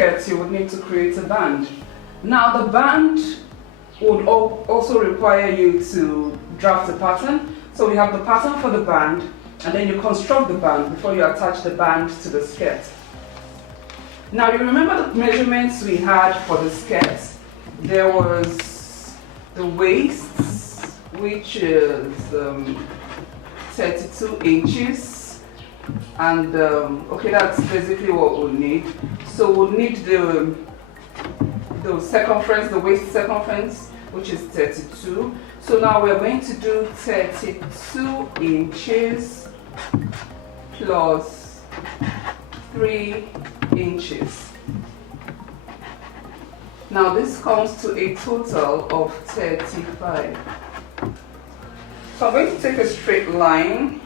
skirt, you would need to create a band. Now the band would also require you to draft a pattern. So we have the pattern for the band, and then you construct the band before you attach the band to the skirt. Now you remember the measurements we had for the skirt. There was the waist, which is 32 inches, and okay, that's basically what we'll need. So we'll need the circumference, the waist circumference, which is 32. So now we're going to do 32 inches plus 3 inches. Now this comes to a total of 35. So I'm going to take a straight line.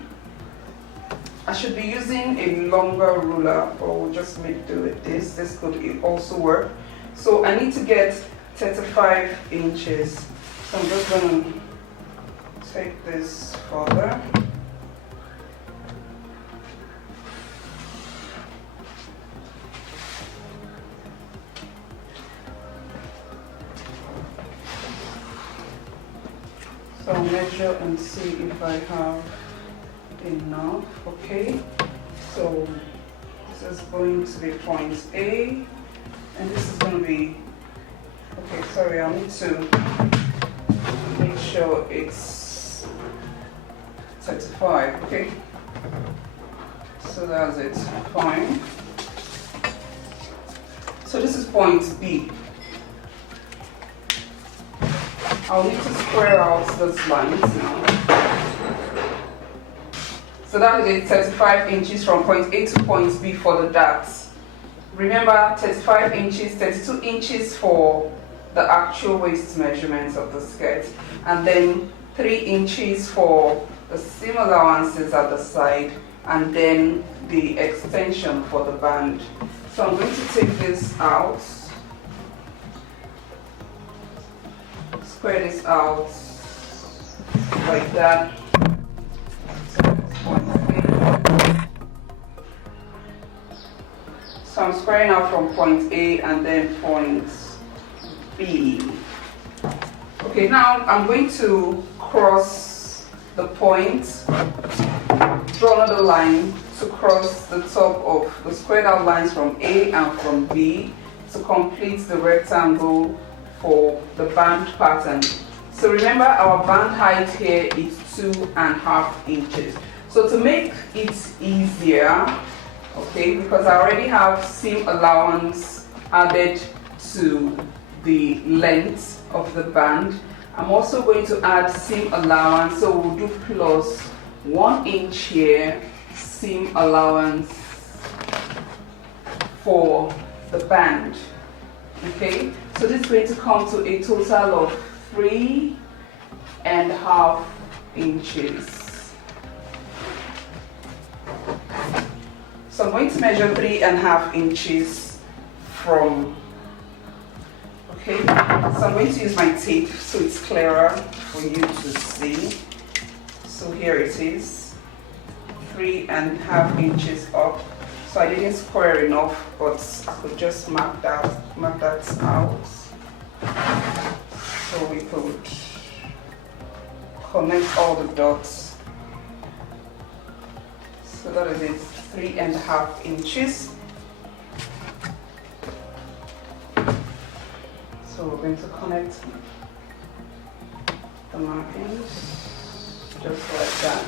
I should be using a longer ruler, but we'll just make do with this. This could also work. So I need to get 35 inches. So I'm just going to take this further. So I'll measure and see if I have enough. Okay, so this is going to be point A, and this is going to be, okay, sorry, I need to make sure it's 35, okay? So that's it, fine. So this is point B. I'll need to square out those lines now. So that is 35 inches from point A to point B for the darts. Remember, 35 inches, 32 inches for the actual waist measurements of the skirt, and then 3 inches for the seam allowances at the side, and then the extension for the band. So I'm going to take this out, square this out like that. So I'm squaring out from point A and then point B. Okay, now I'm going to cross the point, draw another line to cross the top of the squared out lines from A and from B to complete the rectangle for the band pattern. So remember, our band height here is 2.5 inches. So to make it easier, okay, because I already have seam allowance added to the length of the band, I'm also going to add seam allowance. So we'll do plus 1 inch here, seam allowance for the band. Okay, so this is going to come to a total of 3.5 inches. So I'm going to measure 3.5 inches from, okay, so I'm going to use my tape so it's clearer for you to see. So here it is, 3.5 inches up. So I didn't square enough, but I could just mark that out. So we could connect all the dots. So that is it, 3.5 inches. So we're going to connect the markings just like that.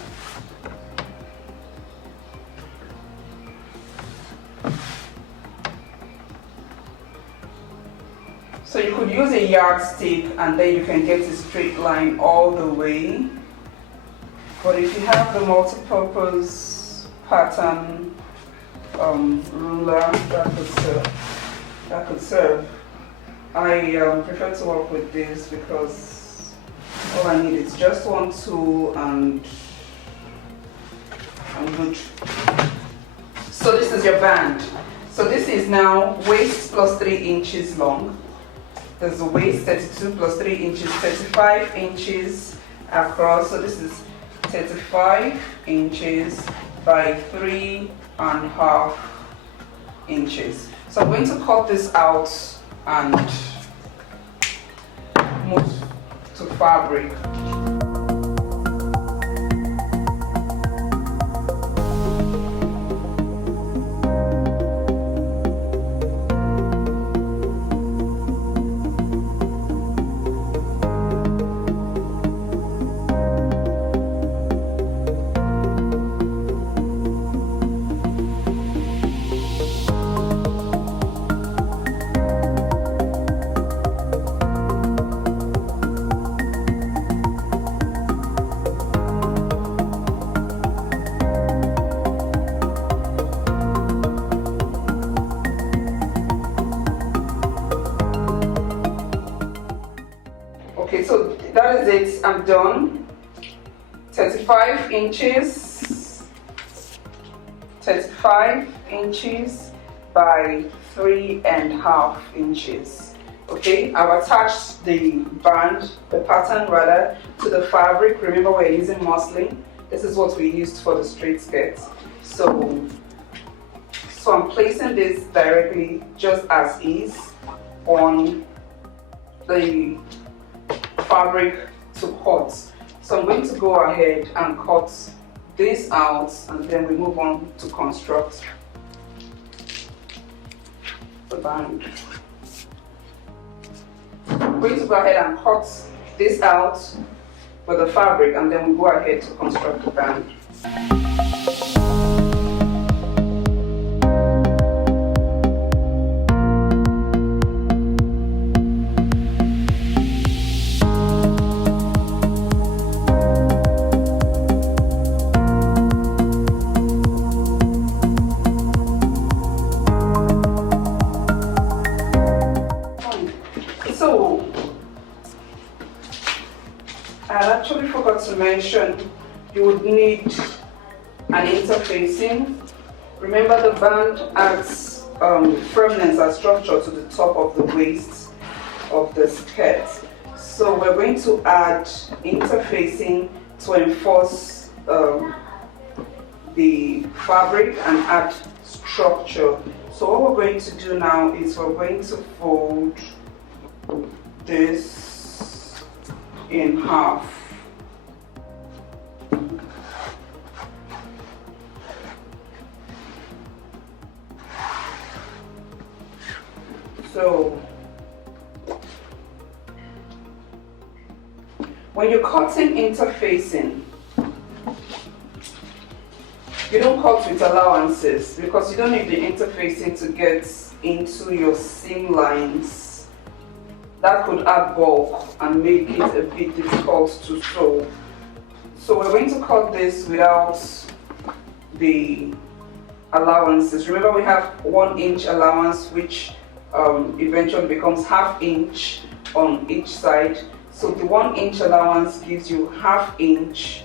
So you could use a yardstick and then you can get a straight line all the way. But if you have the multi-purpose pattern ruler, that could serve. I prefer to work with this because all I need is just one tool and I'm good. So this is your band. So this is now waist plus 3 inches long. There's the waist, 32 plus 3 inches, 35 inches across. So this is 35 inches by 3.5 inches. So I'm going to cut this out and move to fabric. Okay, so that is it. I'm done. 35 inches, 35 inches by 3.5 inches. Okay, I've attached the band, the pattern rather, to the fabric. Remember, we're using muslin. This is what we used for the straight skirt. So I'm placing this directly, just as is, on the fabric to cut. So I'm going to go ahead and cut this out, and then we move on to construct the band. I'm going to go ahead and cut this out with the fabric, and then we go ahead to construct the band. So I actually forgot to mention you would need an interfacing. Remember, the band adds firmness and structure to the top of the waist of the skirt. So we're going to add interfacing to enforce the fabric and add structure. So what we're going to do now is we're going to fold this in half. So when you're cutting interfacing, you don't cut with allowances because you don't need the interfacing to get into your seam lines. That could add bulk and make it a bit difficult to sew. So we're going to cut this without the allowances. Remember, we have 1 inch allowance, which eventually becomes ½ inch on each side. So the 1 inch allowance gives you ½ inch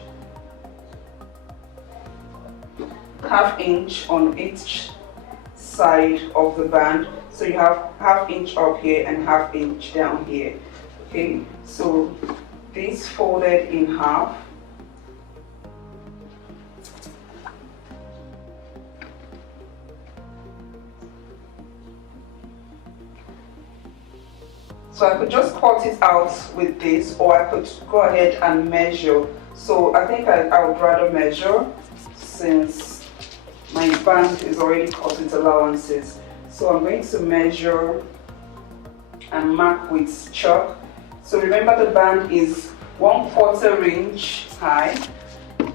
on each side of the band. So you have ½ inch up here and ½ inch down here. Okay, so this folded in half. So I could just cut it out with this, or I could go ahead and measure. So I think I would rather measure, since my band is already cut with allowances. So I'm going to measure and mark with chalk. So remember, the band is 1/4 inch high. So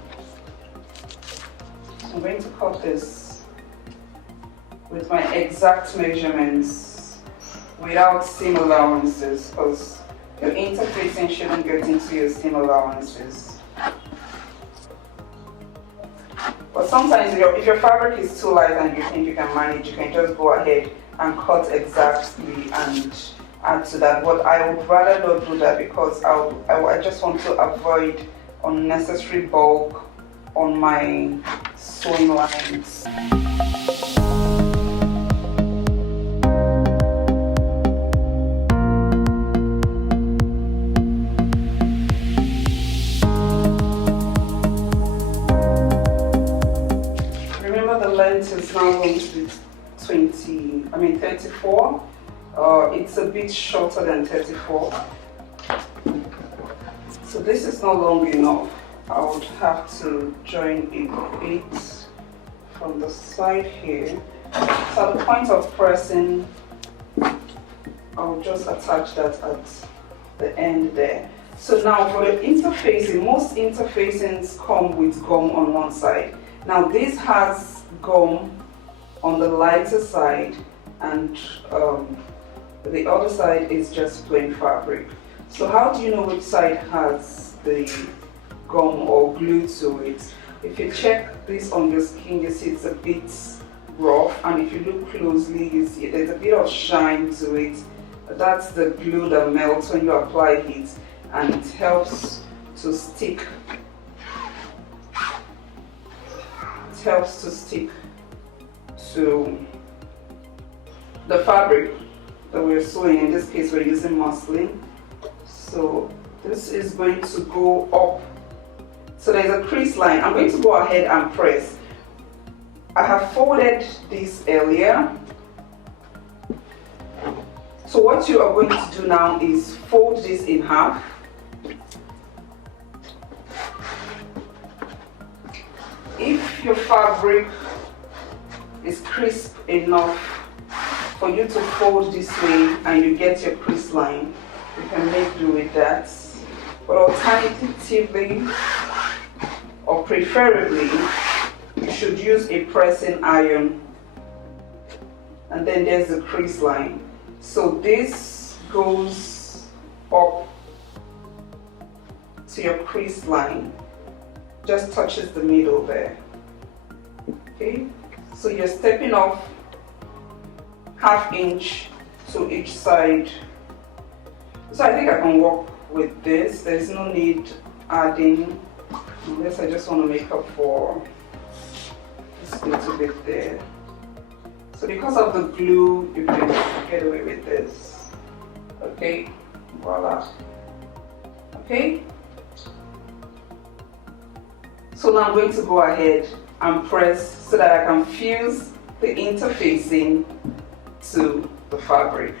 I'm going to cut this with my exact measurements without seam allowances, because your interfacing shouldn't get into your seam allowances. But sometimes if your fabric is too light and you think you can manage, you can just go ahead and cut exactly and add to that. But I would rather not do that, because I just want to avoid unnecessary bulk on my sewing lines. Is now going to be 34. It's a bit shorter than 34. So this is not long enough. I would have to join a bit from the side here. So at the point of pressing, I'll just attach that at the end there. So now for the interfacing, most interfacings come with gum on one side. Now this has gum on the lighter side, and the other side is just plain fabric. So how do you know which side has the gum or glue to it? If you check this on your skin, you see it's a bit rough, and if you look closely, you see there's a bit of shine to it. That's the glue that melts when you apply heat, and it helps to stick. It helps to stick to the fabric that we're sewing. In this case, we're using muslin. So this is going to go up. So there's a crease line. I'm going to go ahead and press. I have folded this earlier. So what you are going to do now is fold this in half. If your fabric is crisp enough for you to fold this way and you get your crease line, you can make do with that. But alternatively, or preferably, you should use a pressing iron. And then there's the crease line. So this goes up to your crease line, just touches the middle there. Okay, so you're stepping off ½ inch to each side. So I think I can work with this. There's no need adding, unless I just want to make up for this little bit there. So because of the glue, you can get away with this. Okay, voila. Okay. So now I'm going to go ahead and press so that I can fuse the interfacing to the fabric.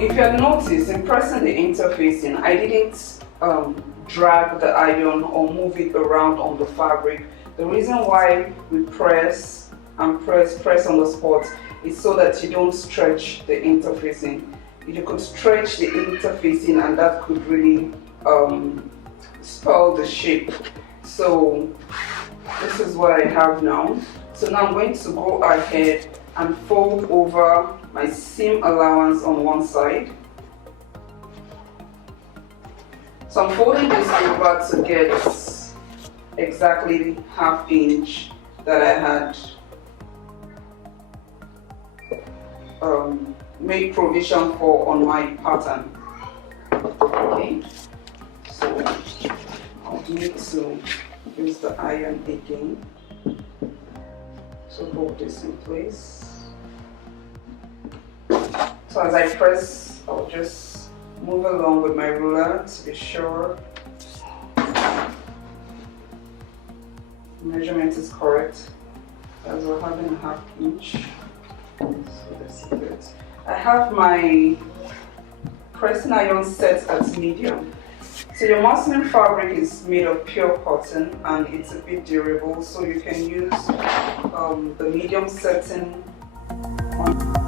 If you have noticed, in pressing the interfacing, I didn't drag the iron or move it around on the fabric. The reason why we press and press on the spot is so that you don't stretch the interfacing. You could stretch the interfacing and that could really spoil the shape. So this is what I have now. So now I'm going to go ahead and fold over my seam allowance on one side. So I'm folding this over to get exactly the ½ inch that I had made provision for on my pattern. Okay, so I'll need to use the iron again to hold this in place. So as I press, I'll just move along with my ruler to be sure measurement is correct, as we're having ½ inch. So this is it. I have my pressing iron set at medium. So your muslin fabric is made of pure cotton and it's a bit durable, so you can use the medium setting on.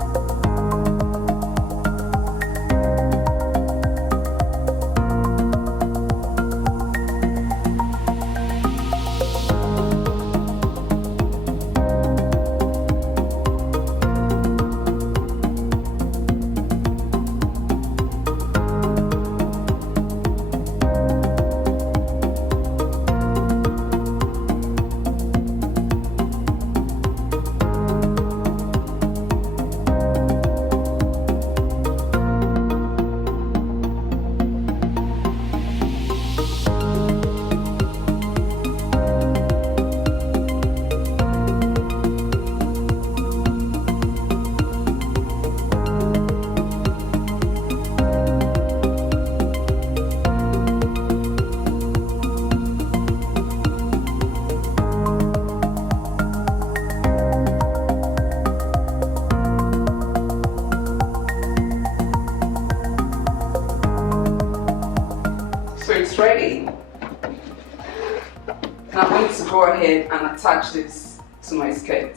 So it's ready. Now I'm going to go ahead and attach this to my skirt.